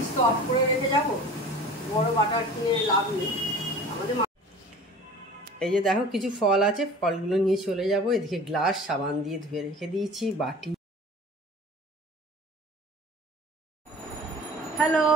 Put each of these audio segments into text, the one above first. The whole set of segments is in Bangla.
ফ্রিজ তো অফ করে রেখে যাবো, বড় বাটার কিনে লাভ নেই আমাদের। এই যে দেখো কিছু ফল আছে, ফলগুলো নিয়ে চলে যাব। এদিকে গ্লাস সাবান দিয়ে ধুয়ে রেখে দিয়েছি, বাটি। Hello,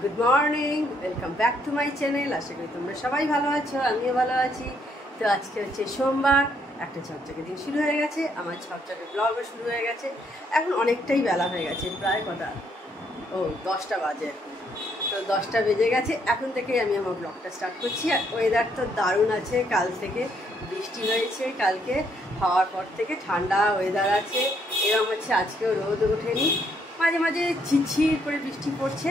good morning, welcome back to my channel. আশা করি তোমরা সবাই ভালো আছো, আমিও ভালো আছি। তো আজকে হচ্ছে সোমবার, একটা ঝকঝকে দিন শুরু হয়ে গেছে, আমার ঝকঝকে ব্লগও শুরু হয়ে গেছে। এখন অনেকটাই বেলা হয়ে গেছে, প্রায় কটা, ও 10টা বাজে। তো 10টা বেজে গেছে, এখন থেকেই আমি আমার ব্লগটা স্টার্ট করছি। আর ওয়েদার তো দারুণ আছে, কাল থেকে বৃষ্টি হয়েছে, কালকে হওয়ার পর থেকে ঠান্ডা ওয়েদার আছে। এরকম হচ্ছে, আজকেও রোদ ওঠেনি, মাঝে মাঝে ঝিরঝির করে বৃষ্টি পড়ছে,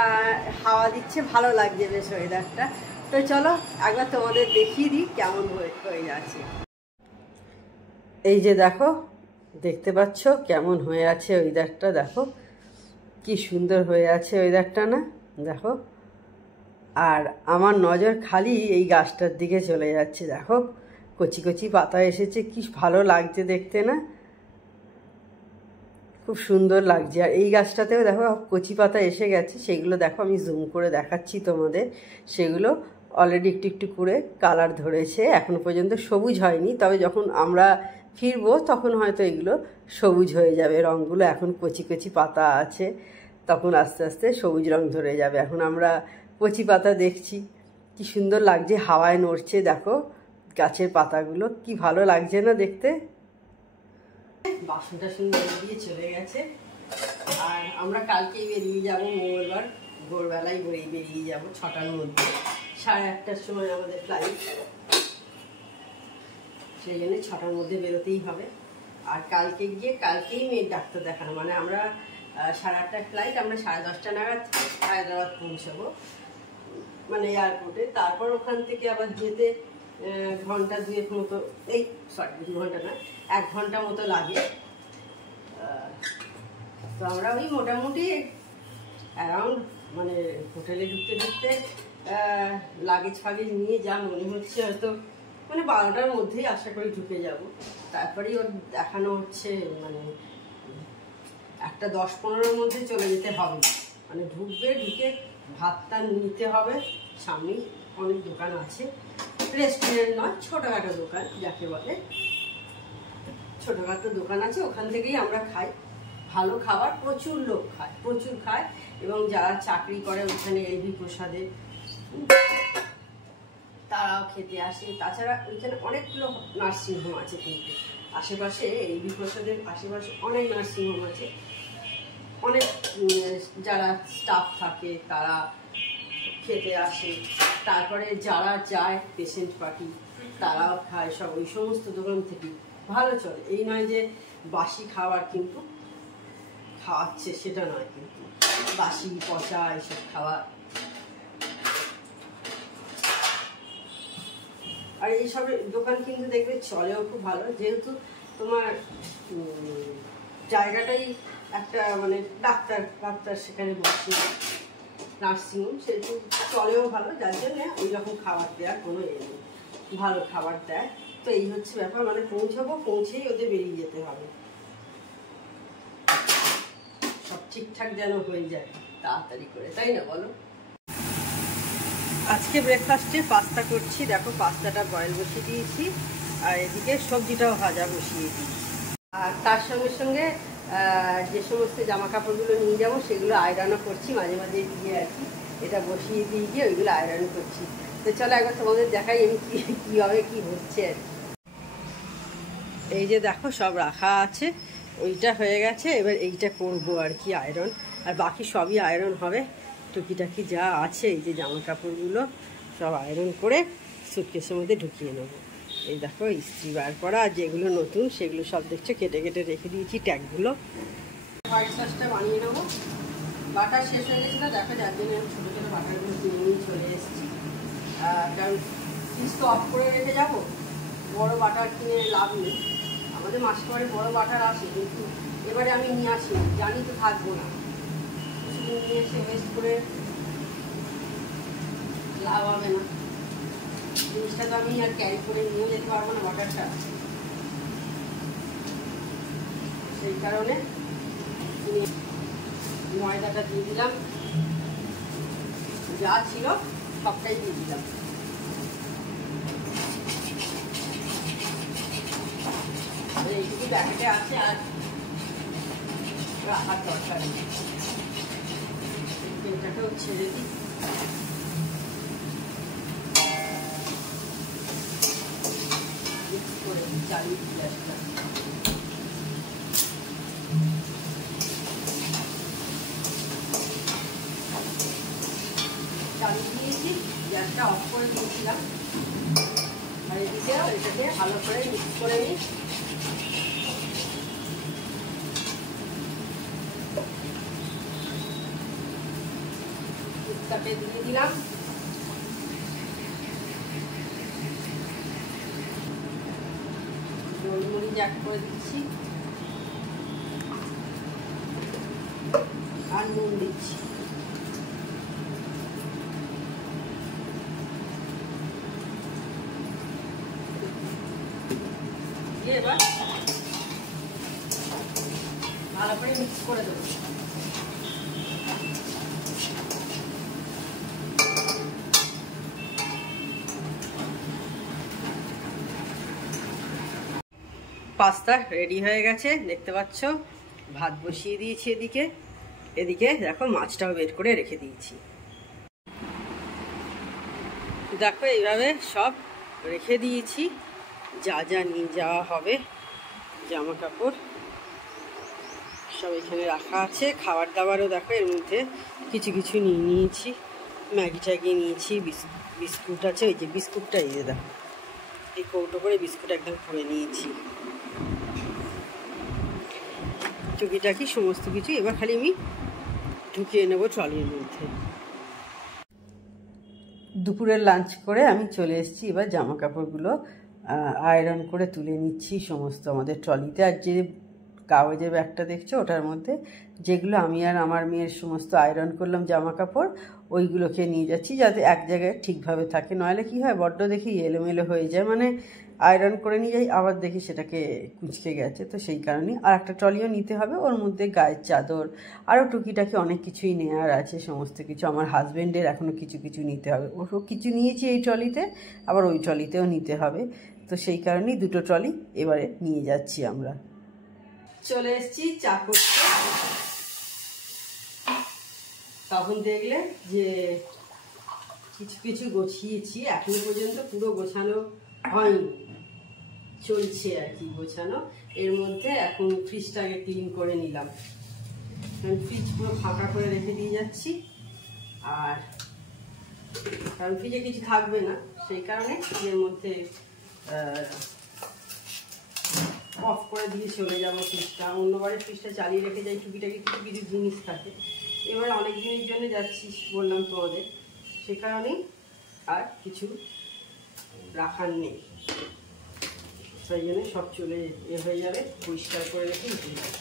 আর হাওয়া দিচ্ছে, ভালো লাগছে বেশ ওয়েদারটা। তো চলো একবার তোমাদের দেখিয়ে দিই কেমন হয়ে যাচ্ছে। এই যে দেখো, দেখতে পাচ্ছ কেমন হয়ে আছে ওয়েদারটা, দেখো কি সুন্দর হয়ে আছে ওয়েদারটা না, দেখো। আর আমার নজর খালি এই গাছটার দিকে চলে যাচ্ছে, দেখো কচি কচি পাতা এসেছে, কি ভালো লাগছে দেখতে না, খুব সুন্দর লাগছে। আর এই গাছটাতেও দেখো কচি পাতা এসে গেছে, সেগুলো দেখো আমি জুম করে দেখাচ্ছি তোমাদের। সেগুলো অলরেডি একটু একটু করে কালার ধরেছে, এখনো পর্যন্ত সবুজ হয়নি, তবে যখন আমরা ফিরবো তখন হয়তো এগুলো সবুজ হয়ে যাবে। রঙগুলো এখন কচি কচি পাতা আছে, তখন আস্তে আস্তে সবুজ রং ধরে যাবে। এখন আমরা কচি পাতা দেখছি, কি সুন্দর লাগছে, হাওয়ায় নড়ছে, দেখো গাছের পাতাগুলো, কি ভালো লাগছে না দেখতে। বাসনটা সুন্দর দিয়ে চলে গেছে। আর আমরা কালকেই বেরিয়ে যাব, মঙ্গলবার ভোরবেলায় বেরিয়ে যাব 6টার মধ্যে, 8:30টার সময় আমাদের ফ্লাইট, সেই জন্য 6টার মধ্যে বেরোতেই হবে। আর কালকে গিয়ে কালকেই মেয়ের ডাক্তার দেখানো, মানে আমরা 8:30টার ফ্লাইট, আমরা 10:30টা নাগাদ হায়দ্রাবাদ পৌঁছাবো, মানে এয়ারপোর্টে। তারপর ওখান থেকে আবার যেতে ঘন্টা 2 মতো, এই সরি 2 ঘন্টা না, 1 ঘন্টা মতো লাগে। তো আমরা ওই মোটামুটি অ্যারাউন্ড, মানে হোটেলে ঢুকতে ঢুকতে লাগেজ ফাগেজ নিয়ে যা মনে হচ্ছে হয়তো মানে 12টার মধ্যেই আশা করি ঢুকে যাব। তারপরেই ওর দেখানো হচ্ছে, মানে 1:10-15-র মধ্যে চলে যেতে হবে, মানে ঢুকে ভাতটা নিতে হবে। সামনেই অনেক দোকান আছে, রেস্টুরেন্ট নয়, ছোটোখাটো দোকান যাকে বলে, ছোটোখাটো দোকান আছে, ওখান থেকেই আমরা খাই। ভালো খাবার, প্রচুর লোক খায়, প্রচুর খায়। এবং যারা চাকরি করে ওইখানে এলবি প্রসাদে, তারাও খেতে আসে। তাছাড়া ওইখানে অনেকগুলো নার্সিংহোম আছে, কিন্তু আশেপাশে এলবি প্রসাদের আশেপাশে অনেক নার্সিংহোম আছে, অনেক যারা স্টাফ থাকে তারা খেতে আসে। তারপরে যারা যায় পেশেন্ট পার্টি, তারাও খায়, সব ওই সমস্ত দোকান থেকে ভালো চলে। এই নয় যে বাসি খাবার কিন্তু খাওয়াচ্ছে, সেটা নয়, কিন্তু বাসি পচা এইসব খাবার। আর এইসব দোকান কিন্তু দেখবে চলেও খুব ভালো, যেহেতু তোমার জায়গাটাই একটা মানে ডাক্তার সেখানে বসে, নার্সিংহোম, সেহেতু চলেও ভালো, যার জন্য ওই রকম খাবার দেওয়ার কোনো নেই, ভালো খাবার দেয়। তো এই হচ্ছে ব্যাপার, মানে পৌঁছাবো, পৌঁছেই ওদের বেরিয়ে যেতে হবে, সব ঠিকঠাক যেন হয়ে যায় তাড়াতাড়ি করে, তাই না বলো? আজকে ব্রেকফাস্টে পাস্তা করছি, দেখো পাস্তাটা বয়েল বসিয়ে দিয়েছি, আর এদিকে সবজিটাও ভাজা বসিয়ে দিয়েছি। আর তার সঙ্গে সঙ্গে যে সমস্ত জামা কাপড়গুলো নিয়ে যাবো সেগুলো আয়রনও করছি, মাঝে মাঝে দিয়ে আর কি, এটা বসিয়ে দিয়ে গিয়ে ওইগুলো আয়রন করছি। তো চলো একবার তোমাদের দেখাই আমি কীভাবে কী হচ্ছে আর কি। এই যে দেখো সব রাখা আছে, ওইটা হয়ে গেছে, এবার এইটা করবো আর কি আয়রন, আর বাকি সবই আয়রন হবে। টুকিটাকি যা আছে, এই যে জামা কাপড়গুলো সব আয়রন করে সুটকেসের মধ্যে ঢুকিয়ে নেবো। এই দেখো ইস্ত্রি বার করা, আর যেগুলো নতুন সেগুলো সব দেখছো কেটে কেটে রেখে দিয়েছি ট্যাগগুলো। হোয়াইট সসটা বানিয়ে নেবো, বাটার শেষ হয়ে গেছিলো, দেখো যার জন্য আমি ছোটো ছোটো বাটারগুলো কিনে নিয়ে চলে এসেছি। কারণ ফ্রিজ তো অফ করে রেখে যাবো, বড় বাটার কিনে লাভ নেই, আমাদের মাসে পরে বড় বাটার আসে, কিন্তু এবারে আমি নিয়ে আসি, জানি তো থাকবো না, কিছুদিন নিয়ে এসে ওয়েস্ট করে লাভ হবে না। জিনিসটা তো আমি আর ক্যারি করে নিয়ে যেতে পারবো না বাটারটা, সেই কারণে ময়দাটা দিয়ে দিলাম, যা ছিল সবটাই দিয়ে দিলাম। এইটুকু প্যাকেটে আছে আর রাখার দরকার নেই। এটাকেও ছেড়ে দিই। করে চালিয়ে দিয়ে আসলাম। চালিয়ে দিয়েছি, গ্যাসটা অফ করে দিয়েছিলাম। আর এদিকে এটাকে ভালো করে মিক্স করে নিই। দুধটাকে দিয়ে দিলাম। গোলমরিচ অ্যাড করে দিচ্ছি আর নুন দিচ্ছি। এবার ভালো করে মিক্স করে দেবো। পাস্তা রেডি হয়ে গেছে, দেখতে পাচ্ছ। ভাত বসিয়ে দিয়েছি এদিকে, এদিকে দেখো মাছটাও বের করে রেখে দিয়েছি। দেখো এইভাবে সব রেখে দিয়েছি, যা যা নিয়ে যাওয়া হবে, জামা কাপড় সব এখানে রাখা আছে। খাবার দাবারও দেখো এর মধ্যে কিছু কিছু নিয়ে নিয়েছি। ম্যাগি ট্যাগি নিয়েছি, বিস্কুট আছে, ওই যে বিস্কুটটা এই যে দেখো, এই কৌটো করে বিস্কুট একদম করে নিয়েছি। টুকিটাকি সমস্ত কিছু এবার খালি আমি ঢুকিয়ে নেবো ট্রলির মধ্যে। দুপুরের লাঞ্চ করে আমি চলে এসেছি। এবার জামা কাপড়গুলো আয়রন করে তুলে নিচ্ছি সমস্ত আমাদের ট্রলিতে। আর যে কাগজের ব্যাগটা দেখছো ওটার মধ্যে যেগুলো আমি আর আমার মেয়ের সমস্ত আয়রন করলাম জামা কাপড়, ওইগুলোকে নিয়ে যাচ্ছি যাতে এক জায়গায় ঠিকভাবে থাকে। নইলে কী হয়, বড্ড দেখি এলোমেলো হয়ে যায়, মানে আয়রন করে নিয়ে যাই আবার দেখি সেটাকে কুঁচকে গেছে। তো সেই কারণেই আর একটা ট্রলিও নিতে হবে, ওর মধ্যে গায়ের চাদর আরও টুকিটাকি অনেক কিছুই নেওয়ার আছে, সমস্ত কিছু। আমার হাজব্যান্ডের এখনও কিছু কিছু নিতে হবে, ওসব কিছু নিয়েছি এই ট্রলিতে, আবার ওই ট্রলিতেও নিতে হবে। তো সেই কারণেই দুটো ট্রলি এবারে নিয়ে যাচ্ছি আমরা। চলে এসেছি চা করতে। তখন দেখলে যে কিছু কিছু গোছিয়েছি, এখনো পর্যন্ত পুরো গোছানো হয়নি, চলছে আর কি গোছানো। এর মধ্যে এখন ফ্রিজটাকে ক্লিন করে নিলাম, ফ্রিজ পুরো ফাঁকা করে রেখে দিয়ে যাচ্ছি। আর কারণ ফ্রিজে কিছু থাকবে না, সেই কারণে ফ্রিজের মধ্যে অফ করে দিয়ে চলে যাবো ফ্রিজটা। অন্যবারে ফ্রিজটা চালিয়ে রেখে যাই, টুকিটাকি কিছু কিছু জিনিস থাকে। এবার অনেক দিনের জন্য যাচ্ছি বললাম তোমাদের, সে কারণেই আর কিছু রাখার নেই, সেই জন্য সব চলে হয়ে যাবে, পরিষ্কার করে রেখে নিতে যাবে।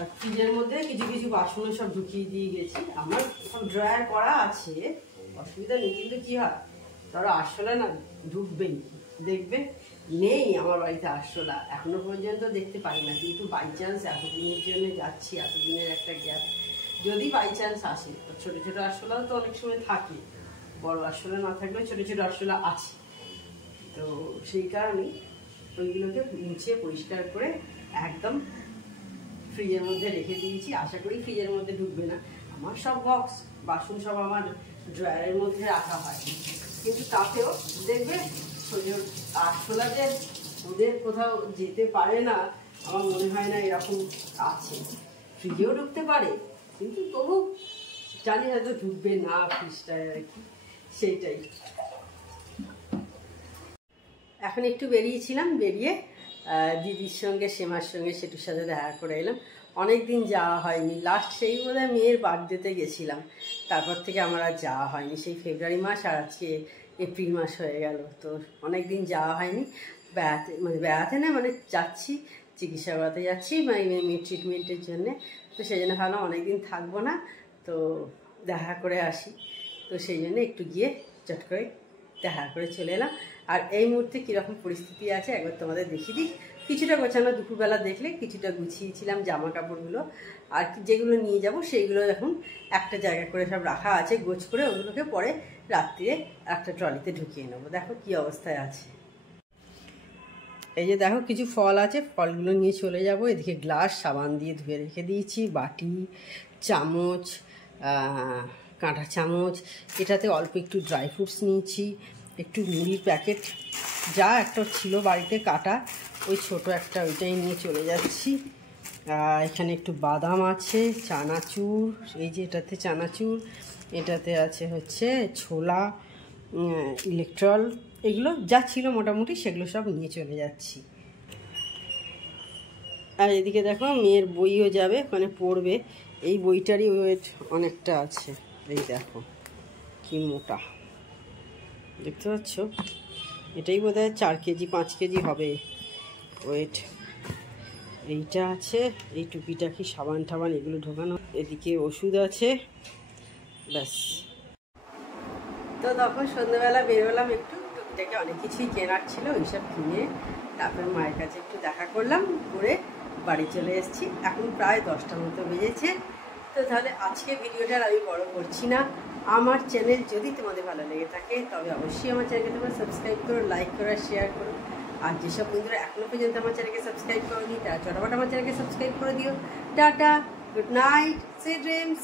আর ফ্রিজের মধ্যে কিছু কিছু বাসনও সব ঢুকিয়ে দিয়ে গেছি। আমার সব ড্রয়ার করা আছে, অসুবিধা নেই। কিন্তু কি হয়, ধরো আরশোলা না ঢুকবেই, দেখবে নেই আমার বাড়িতে আরশোলা, এখনো পর্যন্ত দেখতে পাই না। কিন্তু বাই চান্স এতদিনের জন্য যাচ্ছি, এতদিনের একটা গ্যাপ, যদি বাই চান্স আসে, তো ছোটো ছোটো আরশোলাও তো অনেক সময় থাকে, বড় আরশোলা না থাকলেও ছোটো ছোটো আরশোলা আছে। তো সেই কারণেই ওইগুলোকে মুছে পরিষ্কার করে একদম ফ্রিজের মধ্যে রেখে দিয়েছি। আশা করি ফ্রিজের মধ্যে ঢুকবে না। আমার সব বক্স বাসন সব আমার ড্রয়ারের মধ্যে রাখা হয়, কিন্তু তাতেও দেখবে আরশোলা যে ওদের কোথাও যেতে পারে না, আমার মনে হয় না এরকম আছে। ফ্রিজেও ঢুকতে পারে, কিন্তু তবু জানি হয়তো ঢুকবে না ফ্রিজটায় আর কি, সেইটাই। এখন একটু বেরিয়েছিলাম, বেরিয়ে দিদির সঙ্গে, সেমার সঙ্গে, সেটুর সাথে দেখা করে এলাম। অনেক দিন যাওয়া হয়নি, লাস্ট সেই বোধহয় মেয়ের বার্থডেতে গেছিলাম, তারপর থেকে আমার আর যাওয়া হয়নি। সেই ফেব্রুয়ারি মাস আর আজকে এপ্রিল মাস হয়ে গেল, তো অনেক দিন যাওয়া হয়নি। বেড়াতে মানে বেড়াতে না, মানে যাচ্ছি চিকিৎসা করাতে যাচ্ছি, মানে মেয়ের ট্রিটমেন্টের জন্যে। তো সেই জন্য ভাবলাম অনেকদিন থাকবো না, তো দেখা করে আসি। তো সেই জন্য একটু গিয়ে চট করে দেখা করে চলে এলাম। আর এই মুহূর্তে কীরকম পরিস্থিতি আছে একবার তোমাদের দেখিয়ে দিই। কিছুটা গোছানো দুপুরবেলা দেখলে, কিছুটা গুছিয়েছিলাম জামা কাপড়গুলো, আর যেগুলো নিয়ে যাব সেইগুলো এখন একটা জায়গা করে সব রাখা আছে গোছ করে, ওগুলোকে পরে রাত্রিরে একটা ট্রলিতে ঢুকিয়ে নেবো। দেখো কি অবস্থায় আছে। এই যে দেখো কিছু ফল আছে, ফলগুলো নিয়ে চলে যাব। এদিকে গ্লাস সাবান দিয়ে ধুয়ে রেখে দিয়েছি, বাটি, চামচ, কাঁটা চামচ, এটাতে অল্প একটু ড্রাই ফ্রুটস নিয়েছি, একটু মুড়ির প্যাকেট যা একটা ছিল বাড়িতে কাটা, ওই ছোট একটা ওইটাই নিয়ে চলে যাচ্ছি। এখানে একটু বাদাম আছে, চানাচুর, এই যে এটাতে চানাচুর, এটাতে আছে হচ্ছে ছোলা, ইলেকট্রল, এগুলো যা ছিল মোটামুটি সেগুলো সব নিয়ে চলে যাচ্ছি। আর এদিকে দেখো মেয়ের বইও যাবে, মানে পড়বে, এই বইটারই ওয়েট অনেকটা আছে, এই দেখো কি মোটা, দেখতে পাচ্ছ? এটাই বোধহয় 4 কেজি 5 কেজি হবে ওয়েট। এইটা আছে, এই টুপিটা কি সাবান টাবান এগুলো ঢোকানো, এদিকে ওষুধ আছে, ব্যাস। তো তখন সন্ধ্যেবেলা বেরোলাম, একটু টুপিটাকে অনেক কিছুই কেনার ছিল, ওইসব কিনে তারপরে মায়ের কাছে একটু দেখা করলাম, করে বাড়ি চলে এসেছি। এখন প্রায় 10টার মতো বেজেছে। তো তাহলে আজকে ভিডিওটার আমি বড় করছি না। আমার চ্যানেল যদি তোমাদের ভালো লেগে থাকে তবে অবশ্যই আমার চ্যানেলকে তোমরা সাবস্ক্রাইব করো, লাইক করো, শেয়ার করো। আর যেসব বন্ধুরা এখনও পর্যন্ত আমার চ্যানেলকে সাবস্ক্রাইব করোনি তারা চটাপট আমার চ্যানেলকে সাবস্ক্রাইব করে দিও। Tata, good night, sweet dreams.